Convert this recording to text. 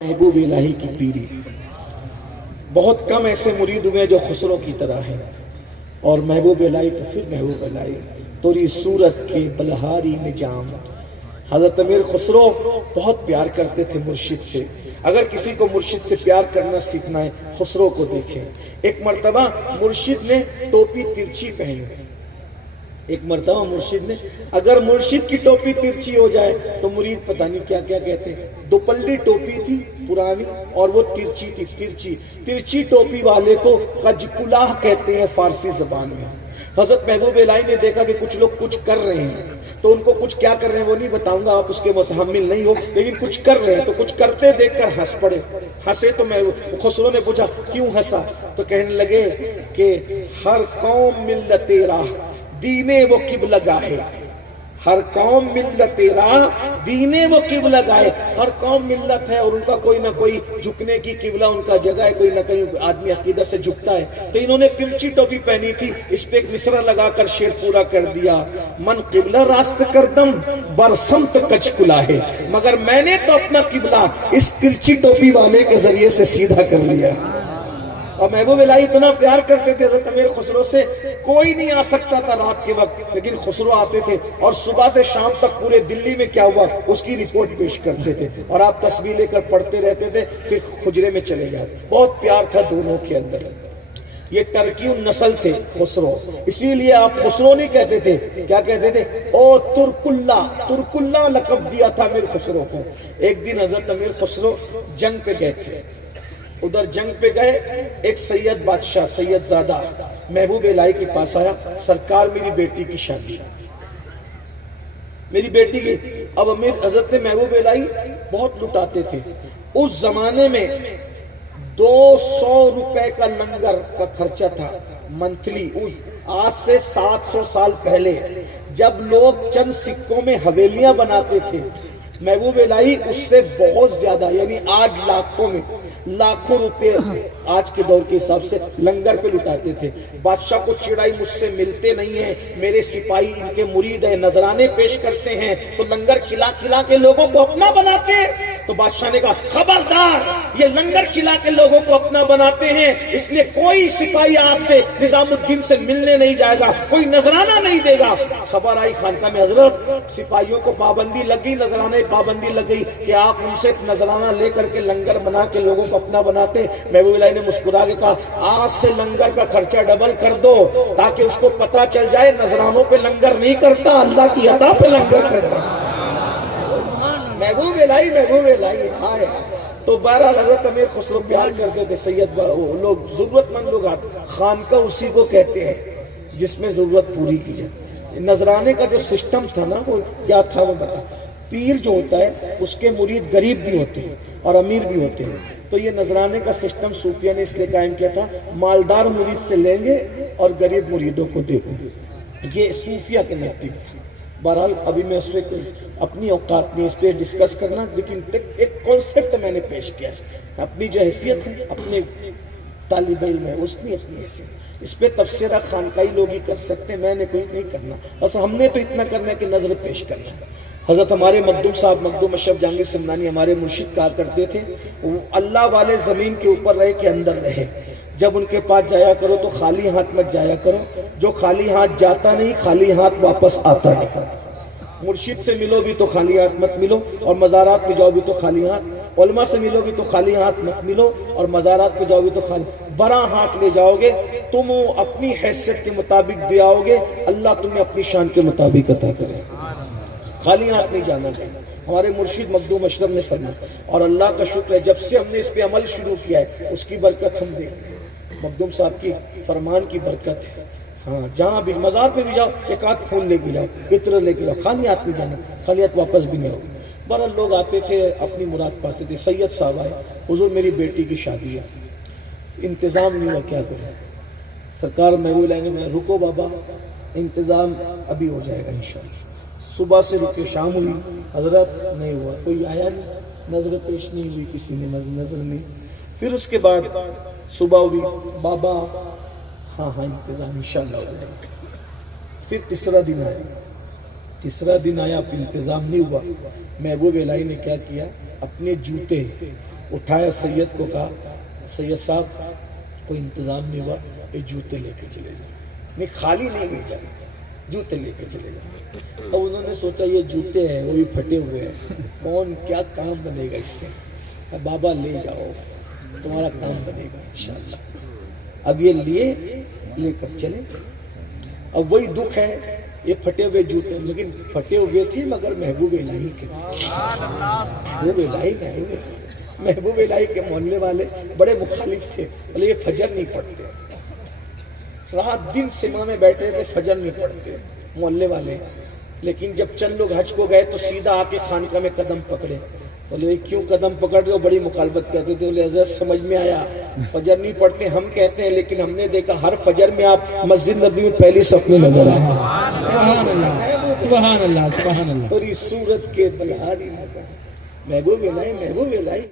محبوب الہی کی پیری۔ بہت کم ایسے مرید ہوئے جو خسرو کی طرح ہیں، اور محبوب الہی تو پھر محبوب الہی۔ توری صورت کے بلہاری نجام۔ حضرت امیر خسرو بہت پیار کرتے تھے مرشد سے۔ اگر کسی کو مرشد سے پیار کرنا سیکھنا ہے، خسرو کو دیکھیں۔ ایک مرتبہ مرشد نے ٹوپی ترچھی پہنی۔ ایک مرتبہ مرشد نے، اگر مرشد کی ٹوپی ترچھی ہو جائے تو مرید پتہ نہیں کیا کیا کہتے ہیں۔ دوپلی ٹوپی تھی پرانی، اور وہ ترچھی تھی۔ ترچھی ٹوپی والے کو کج کلاہ کہتے ہیں فارسی زبان میں۔ حضرت محبوب الہی نے دیکھا کہ کچھ لوگ کچھ کر رہے ہیں، تو ان کو کچھ کیا کر رہے ہیں وہ نہیں بتاؤں گا، آپ اس کے متحمل نہیں ہو، لیکن کچھ کر رہے ہیں تو کچھ کرتے دیکھ کر ہنس پڑے۔ ہنسے تو خسرو نے پوچھا کیوں ہنسا؟ تو کہنے لگے کہ ہر قوم ملت راہ دینے وہ قبلہ گاہے۔ ہر قوم ملت راہ دینے وہ قبلہ گاہے۔ ہر قوم ملت ہے اور ان کا کوئی نہ کوئی جھکنے کی قبلہ ان کا جگہ ہے، کوئی نہ کہیں آدمی عقیدت سے جھکتا ہے۔ تو انہوں نے ترچھی ٹوپی پہنی تھی، اس پہ ایک مصرع لگا کر شعر پورا کر دیا۔ من قبلہ راست کردم برسمت کج کلاہے، مگر میں نے تو اپنا قبلہ اس ترچھی ٹوپی والے کے ذریعے سے سیدھا کر لیا۔ اور محبوب الہی اتنا پیار کرتے تھے حضرت امیر خسرو سے، کوئی نہیں آ سکتا تھا رات کے وقت، لیکن خسرو آتے تھے اور صبح سے شام تک پورے دلی میں کیا ہوا اس کی رپورٹ پیش کرتے تھے، اور آپ تسبیح لے کر پڑھتے رہتے تھے، پھر حجرے میں چلے جاتے۔ بہت پیار تھا دونوں کے اندر۔ یہ ٹرکی النسل تھے خسرو، اسی لیے آپ خسرو نہیں کہتے تھے، کیا کہتے تھے؟ او ترک اللہ لقب دیا تھا امیر خسرو کو۔ ایک دن حضرت امیر خسرو جنگ پہ گئے تھے، ادھر جنگ پہ گئے، ایک سید بادشاہ سید زادہ محبوب الہی کے پاس آیا، سرکار میری بیٹی کی شادی، میری بیٹی کی۔ اب امیر حضرت محبوب الہی بہت لٹاتے تھے۔ اس زمانے میں 200 روپے کا لنگر کا خرچہ تھا منتھلی۔ آج سے 700 سال پہلے جب لوگ چند سکوں میں حویلیاں بناتے تھے، محبوب الہی اس سے بہت زیادہ، یعنی آج لاکھوں روپے آج کے دور کے حساب سے لنگر پہ لٹاتے تھے۔ بادشاہ کو چڑھائی مجھ سے ملتے نہیں ہیں، میرے سپاہی ان کے مرید ہیں، نذرانے پیش کرتے ہیں تو لنگر کھلا کھلا کے لوگوں کو اپنا بناتے ہیں۔ تو بادشاہ نے کہا خبردار، یہ لنگر کھلا کے لوگوں کو اپنا بناتے ہیں، اس لیے کوئی سپاہی آج سے نظام الدین سے ملنے نہیں جائے گا، کوئی نذرانہ نہیں دے گا۔ خبر آئی خانقاہ میں، حضرت سپاہیوں کو پابندی لگ گئی، نذرانے پابندی لگ گئی کہ آپ ان سے نذرانہ لے کر کے لنگر بنا کے لوگوں کو اپنا بناتے ہیں۔ محبوب الہی نے مسکرا کے کہا آج سے لنگر کا خرچہ ڈبل کر دو، تاکہ اس کو پتا چل جائے نذرانوں پہ لنگر نہیں کرتا، اللہ کی عطا پہ لنگر کرتا۔ محبوب الہی آئے۔ تو بہرحال حضرت امیر خسرو پیار کرتے تھے سید لوگ، ضرورت مند لوگ آتے، خانقاہ اسی کو کہتے ہیں جس میں ضرورت پوری کی جائے۔ نذرانے کا جو سسٹم تھا نا، وہ کیا تھا وہ بتا۔ پیر جو ہوتا ہے اس کے مرید غریب بھی ہوتے ہیں اور امیر بھی ہوتے ہیں، تو یہ نذرانے کا سسٹم صوفیہ نے اس لیے قائم کیا تھا، مالدار مرید سے لیں گے اور غریب مریدوں کو دے دیں گے۔ یہ صوفیہ کے نزدیک۔ بہرحال ابھی میں اس پہ اپنی اوقات نہیں اس پہ ڈسکس کرنا، لیکن ایک کانسیپٹ میں نے پیش کیا ہے، اپنی جو حیثیت ہے، اپنے طالب علم ہے اس نے اپنی حیثیت، اس پہ تبصرہ خانقاہی لوگ ہی کر سکتے ہیں، میں نے کوئی نہیں کرنا، بس ہم نے تو اتنا کرنا ہے کہ نظر پیش کرنا۔ حضرت ہمارے مخدوم صاحب مخدوم اشرف جہانگیر سمنانی ہمارے مرشد کہا کرتے تھے، اللہ والے زمین کے اوپر رہے کہ اندر رہے، جب ان کے پاس جایا کرو تو خالی ہاتھ مت جایا کرو، جو خالی ہاتھ جاتا نہیں خالی ہاتھ واپس آتا نہیں۔ مرشد سے ملو بھی تو خالی ہاتھ مت ملو، اور مزارات پہ جاؤ بھی تو خالی ہاتھ، علماء سے ملو بھی تو خالی ہاتھ مت ملو، اور مزارات پہ جاؤ بھی تو خالی برا ہاتھ لے جاؤ گے، تم اپنی حیثیت کے مطابق دے آؤ گے، اللہ تمہیں اپنی شان کے مطابق عطا کرے، خالی ہاتھ نہیں جانا چاہیے۔ ہمارے مرشد مخدوم اشرف نے فرمایا، اور اللہ کا شکر ہے جب سے ہم نے اس پہ عمل شروع کیا ہے اس کی برکت ہم دیکھ رہے ہیں، مخدوم صاحب کی فرمان کی برکت ہے۔ ہاں جہاں بھی مزار پہ بھی جاؤ ایک آدھ پھول لے کے جاؤ، عطر لے کے جاؤ، خالی ہاتھ نہیں جانا، خالی ہاتھ واپس بھی نہیں ہوگی۔ بہرحال لوگ آتے تھے اپنی مراد پاتے تھے۔ سید صاحب آئے، حضور میری بیٹی کی شادی ہے، انتظام نہیں ہوا، کیا کریں؟ سرکار محبوب الہی نے رکو بابا، انتظام ابھی ہو جائے گا انشاءاللہ۔ صبح سے رکے، شام ہوئی، حضرت نہیں ہوا، کوئی آیا نہیں، نظر پیش نہیں ہوئی، کسی نے نظر نہیں۔ پھر اس کے بعد صبح ہوئی، بابا ہاں انتظام انشاءاللہ ہو جائے گا۔ پھر تیسرا دن آیا، اب انتظام نہیں ہوا۔ محبوب الہی نے کیا کیا، اپنے جوتے اٹھایا سید کو، کہا سید صاحب کوئی انتظام نہیں ہوا، یہ جوتے لے کے چلے جائیں، میں خالی نہیں بھیجا، جوتے لے کے چلے جائیں۔ اب انہوں نے سوچا یہ جوتے ہیں وہ بھی پھٹے ہوئے ہیں، کون کیا کام بنے گا اس سے، بابا لے جاؤ تمہارا کام بنے گا انشاءاللہ۔ اب یہ لے کر چلے۔ اب وہی دکھ ہے، یہ پھٹے ہوئے جوتے، لیکن پھٹے ہوئے تھے مگر محبوب الہی کے، محبوب الہی کے محلے والے بڑے مخالف تھے، بولے یہ فجر نہیں پڑھتے، رات دن سما میں بیٹھے تھے، فجر نہیں پڑھتے محلے والے۔ لیکن جب چند لوگ حج کو گئے تو سیدھا آ کے خانقاہ میں قدم پکڑے، بولے کیوں قدم پکڑ رہے ہو، بڑی مخالفت کرتے تھے۔ بولے حضرت سمجھ میں آیا، فجر نہیں پڑھتے ہم کہتے ہیں، لیکن ہم نے دیکھا ہر فجر میں آپ مسجد نبی میں پہلی صف میں نظر آئے، سبحان اللہ سبحان اللہ سبحان اللہ۔ توری صورت کے بلہاری نظر، محبوب الہی محبوب الہی۔